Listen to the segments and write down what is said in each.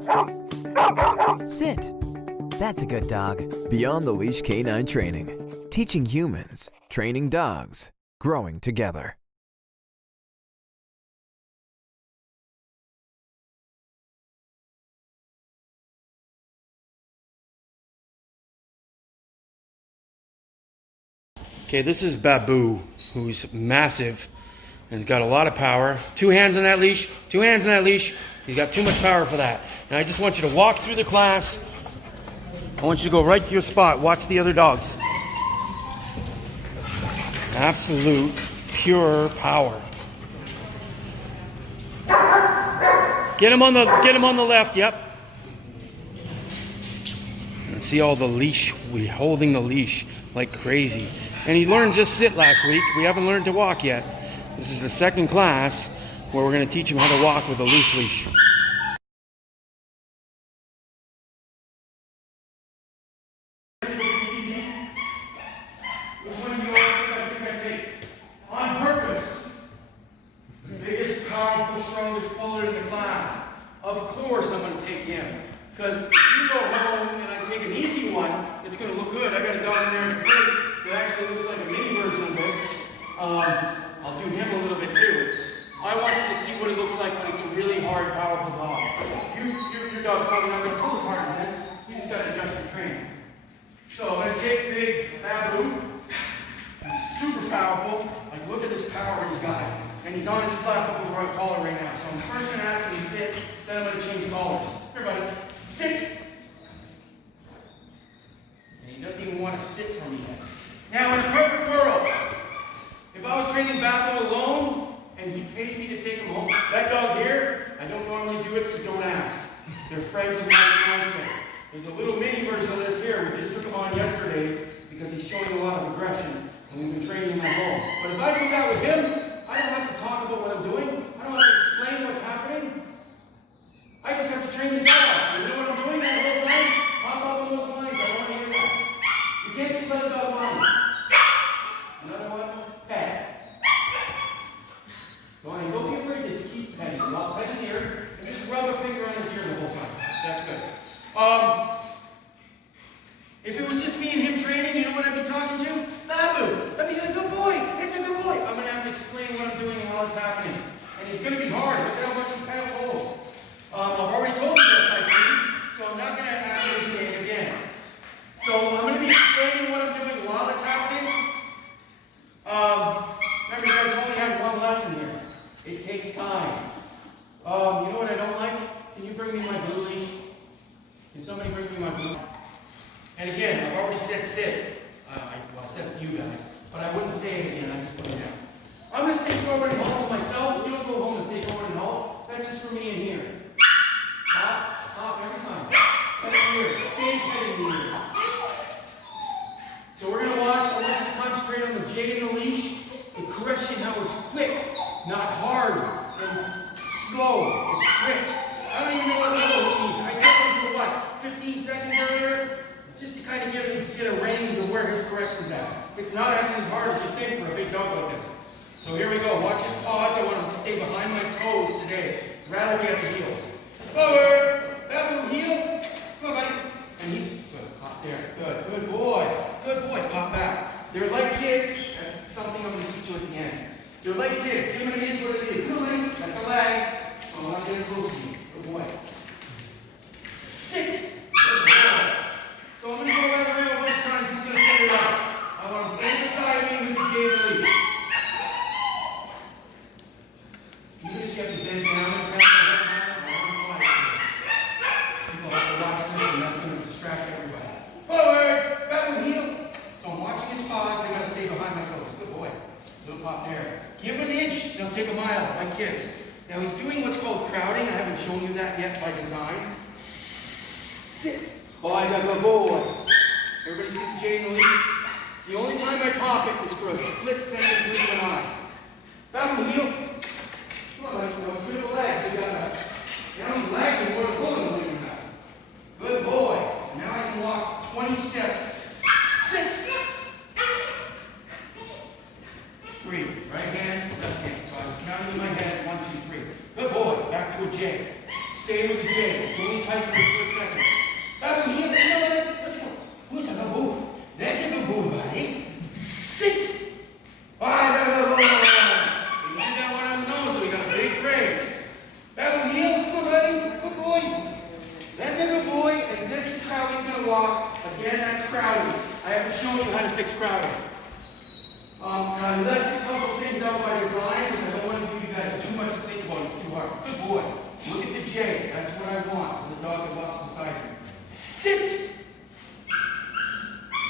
Sit. That's a good dog. Beyond the Leash Canine Training. Teaching humans, training dogs, growing together. Okay, this is Baboo, who's massive and he's got a lot of power. 2 hands on that leash, 2 hands on that leash. He's got too much power for that. And I just want you to walk through the class. I want you to go right to your spot. Watch the other dogs. Absolute, pure power. Get him on the left, yep. And see all the leash, we holding the leash like crazy. And he learned just sit last week. We haven't learned to walk yet. This is the second class where we're going to teach him how to walk with a loose leash. Which one of you I think I take? On purpose. The biggest, powerful, strongest puller in the class. Of course I'm going to take him. Because if you go home and I take an easy one, it's going to look good. I got a dog in there in the crate that actually looks like a mini version of this. I'll do him a little bit too. I want you to see what it looks like when it's a really hard, powerful dog. Your dog's probably not going to pull as hard as this. You just got to adjust your training. So I'm going to take big Baboo. He's super powerful. Like, look at this power he's got. And he's on his flat over our collar right now. So I'm first going to ask him to sit, then I'm going to change collars. Everybody, sit. And he doesn't even want to sit for me yet. Now, in a perfect world, if I was training Baboo alone and he paid me to take him home, that dog here, I don't normally do it, so don't ask. They're friends of mine. There's a little mini version of this here. We just took him on yesterday because he's showing a lot of aggression, and we've been training him at home. But if I do that with him, I don't have to talk about what I'm doing. I don't have to explain what's happening. I just have to train the dog. You know what I'm doing the whole time? Pop up on those lines. I want to hear that. You can't just let a dog line. Another one. Pet. Don't be afraid to keep petting. I'll pet his ear and just rub a finger on his ear the whole time. That's good. If it was just me and him training, you know what I'd be talking to? Baboo. I'd be like, good boy. It's a good boy. I'm going to have to explain what I'm doing while it's happening. And it's going to be hard. Look at how much he kind of holds. I've already told you this, I think, so I'm not going to actually say it again. So I'm going to be explaining what I'm doing while it's happening. Remember, you guys only have one lesson here. It takes time. You know what I don't like? Can you bring me my blue leash? Can somebody bring me my blue? And again, I've already said sit. Well, I said to you guys, but I wouldn't say it again. I just put it down. I'm going to say forward and hold to myself. You don't go home and say forward and hold. That's just for me in here. Stop every time. Right here. Stay petting the ears. So we're going to watch. I want you to concentrate on the J in the leash. The correction, how it's quick, not hard and slow. It's quick. I don't even know what level he needs. I took him for what, 15 seconds earlier? Just to kind of get a range of where his correction's at. It's not actually as hard as you think for a big dog like this. So here we go. Watch his paws. I want him to stay behind my toes today, rather be at the heels. Forward. Baboo, heel. Come on, buddy. And he's good. Hop there. Good. Good boy. Good boy. Hop back. They're like kids. That's something I'm going to teach you at the end. They're like kids. Give them an inch what they do. Come on, buddy. That's a leg. I want to get close to you. Good boy. Sit. Good boy. So I'm going to go right around a bunch of times. He's going to figure it out. I want him to stay beside me with the J of the leash. Even if you have to bend down and press the left hand, I want to quiet this. People have to watch this, and that's going to distract everybody. Forward! Baboo, heel! So I'm watching his paws. They got to stay behind my toes. Good boy. Little pop there. Give him an inch. They'll take a mile, like kids. Now he's doing what's called crowding. I haven't shown you that yet by design. Sit. Oh, I got good boy. Everybody see the J in the leash? The only time I pop it is for a split second blink of an eye. Baboo, heel. Come on, buddy. Don't swing the legs. You got that. Now he's lagging more than pulling, believe it or not. Good boy. Now I can walk 20 steps. 6. 3. Right hand, left hand. So I was counting in my head. 1, 2, 3. Good boy. Back to a J. Stay with the J. It's only tight for a split second. Baboo, heel, come on, let's go. Who's a baboo? That's a baboo, buddy. Sit. Ah, that's a baboo. You did that one on his own, so he got a big praise. Baboo, heel, come on, buddy. Good boy. That's a good boy, and this is how he's going to walk. Again, that's crowding. I haven't shown you how to fix crowding. I left a couple things out by design because I don't want to give you guys too much to think about. It's too hard. Good boy. Look at the J. That's what I want. The dog that walks beside me. Sit.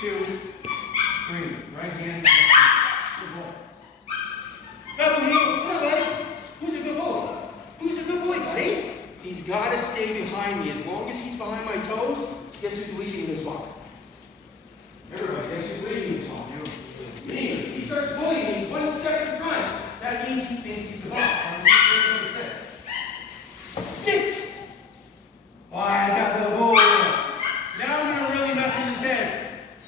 2, 3. Right hand. Good boy. Baboo, heel. Come on, buddy. Who's a good boy? Who's a good boy, buddy? He's got to stay behind me. As long as he's behind my toes, guess who's leading this walk? Everybody, guess who's leading this walk? Me. He starts bullying me 1 step in front. That means he thinks he's the boss. Sit! Why, I got the boy. Now I'm going to really mess with his head.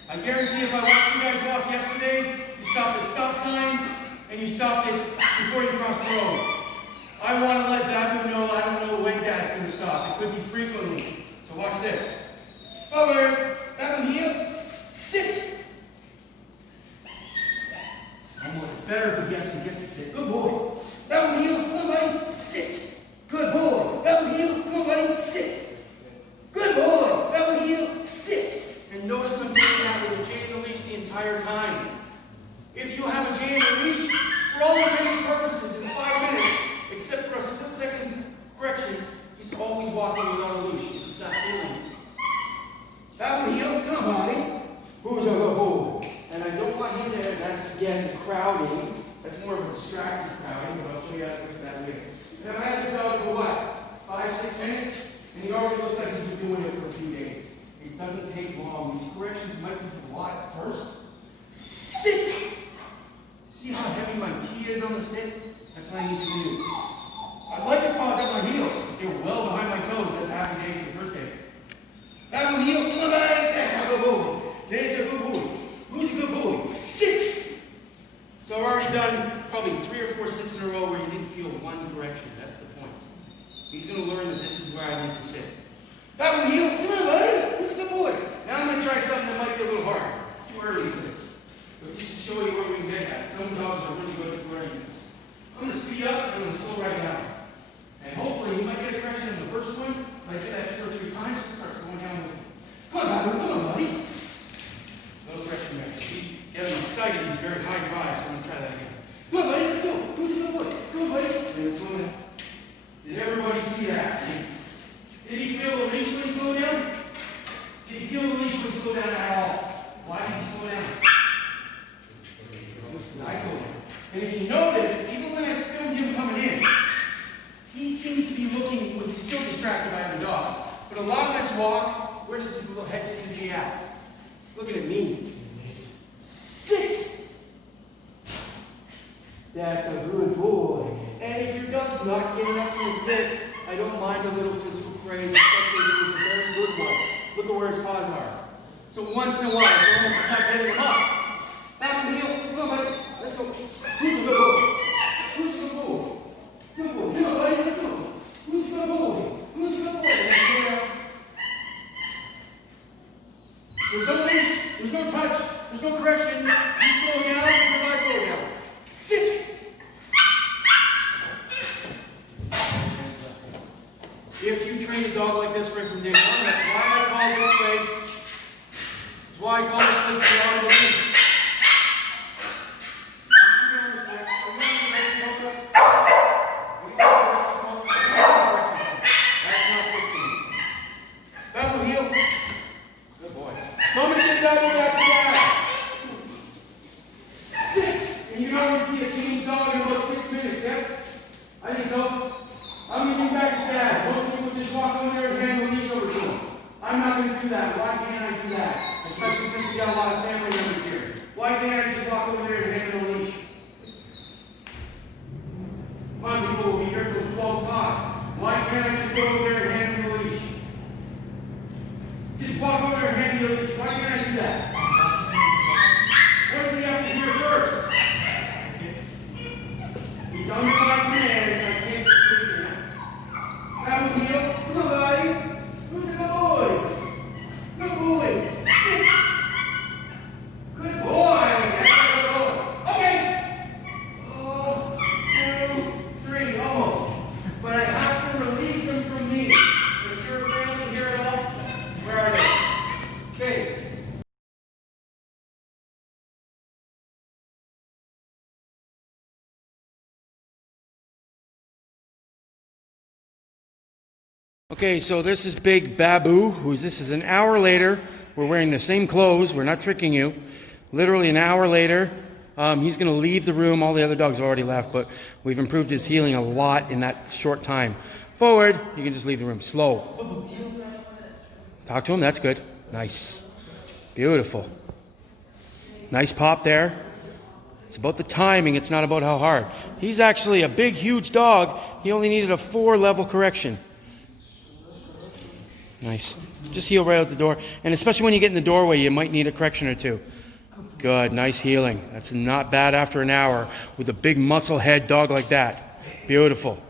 I guarantee if I watched you guys walk yesterday, you stopped at stop signs, and you stopped it before you crossed the road. I want to let Baboo know I don't know when Dad's going to stop. It could be frequently. So watch this. Forward. Baboo, heel. Sit. It's better if he gets to sit. Good boy. Baboo, heel. Come on, buddy. Sit. Good boy. Baboo, heel. Come on, buddy. Sit. Good boy. Baboo, heel. Sit. And notice I'm doing that with a chain and a leash the entire time. If you have a chain and a leash, for all intents and purposes, in 5 minutes, except for a split-second correction, he's always walking without a leash. He's not feeling it. Baboo, heel. Come on, buddy. Who's a good boy? And I don't want him to, that's again crowding. That's more of a distracted crowding, but I'll show you how to fix that later. And I've had this dog for what? 5, 6 minutes? And he already looks like he's been doing it for a few days. It doesn't take long. These corrections might be a lot at first. Sit! See how heavy my T is on the stick? That's what I need to do. I'd like his paws at my heels. They're well behind my toes. That's happy days for the first day. Baboo, heel, come on, that's a good boy. There's a good boy. Who's a good boy? Sit! So I've already done probably 3 or 4 sits in a row where you didn't feel one correction. That's the point. He's going to learn that this is where I need to sit. Baboo, heel, come on, buddy. Who's a good boy? Now I'm going to try something that might be a little hard. It's too early for this. But just to show you where we can get at. Some dogs are really good at learning this. I'm going to speed up and I'm going to slow right down. And hopefully you might get a correction in the first one. When I do that 2 or 3 times, it starts going down with me. Come on, Baboo, come on, buddy. No correction there. He gets excited. He's very high drive, so I'm going to try that again. Come on, buddy, let's go. Who's a good boy? Come on, buddy. And it's slow down. Did everybody see that? Did he feel the leash when he slowed down? Did he feel the leash when he slowed down at all? Why did he slow down? I slowed down. And if you notice, even when I filmed him coming in, he seems to be looking, well, he's still distracted by other dogs. But a lot of this walk, where does his little head seem to be at? Looking at me. Sit! That's a good boy. And if your dog's not getting up to sit, I don't mind a little physical praise, especially if it's a very good one. Look at where his paws are. So once in a while, it's almost like hitting him up. Back in the heel. Come on, buddy. Let's go. Who's a good boy? Who's a good boy? Good boy. Come on, buddy. Let's go. Who's a good boy? Who's a good boy? Let's go down. There's no leash. There's no touch. There's no correction. You slow down because I slow down. Sit. If you train a dog like this right from day one, that's why I call this place. That's why I call this place beyond the leash. That's not fixing it. Baboo, heel. Good boy. So I'm going to get Baboo back to that. Sit. And you normally see a change dog in about 6 minutes, yes? I think so. I'm going to get back to that. Most people just walk over there and hand the leash over to them. I'm not going to do that. Why can't I do that? Especially since we got a lot of family members here. Why can't I just walk over there and hand the leash? My people will be here till 12 o'clock. Why can't I just go over there and hand them the leash? Just walk over there and hand me the leash. Why can't I do that? What does he have to hear first? He's under my command and I can't just put it down. Baboo, heel. Come on, buddy. Okay, so this is big Baboo, this is an hour later. We're wearing the same clothes, we're not tricking you. Literally an hour later, he's gonna leave the room. All the other dogs have already left, but we've improved his healing a lot in that short time. Forward, you can just leave the room, slow. Talk to him, that's good. Nice, beautiful. Nice pop there. It's about the timing, it's not about how hard. He's actually a big, huge dog. He only needed a 4-level correction. Nice. Just heel right out the door. And especially when you get in the doorway, you might need a correction or two. Good, nice healing. That's not bad after an hour with a big muscle head dog like that. Beautiful.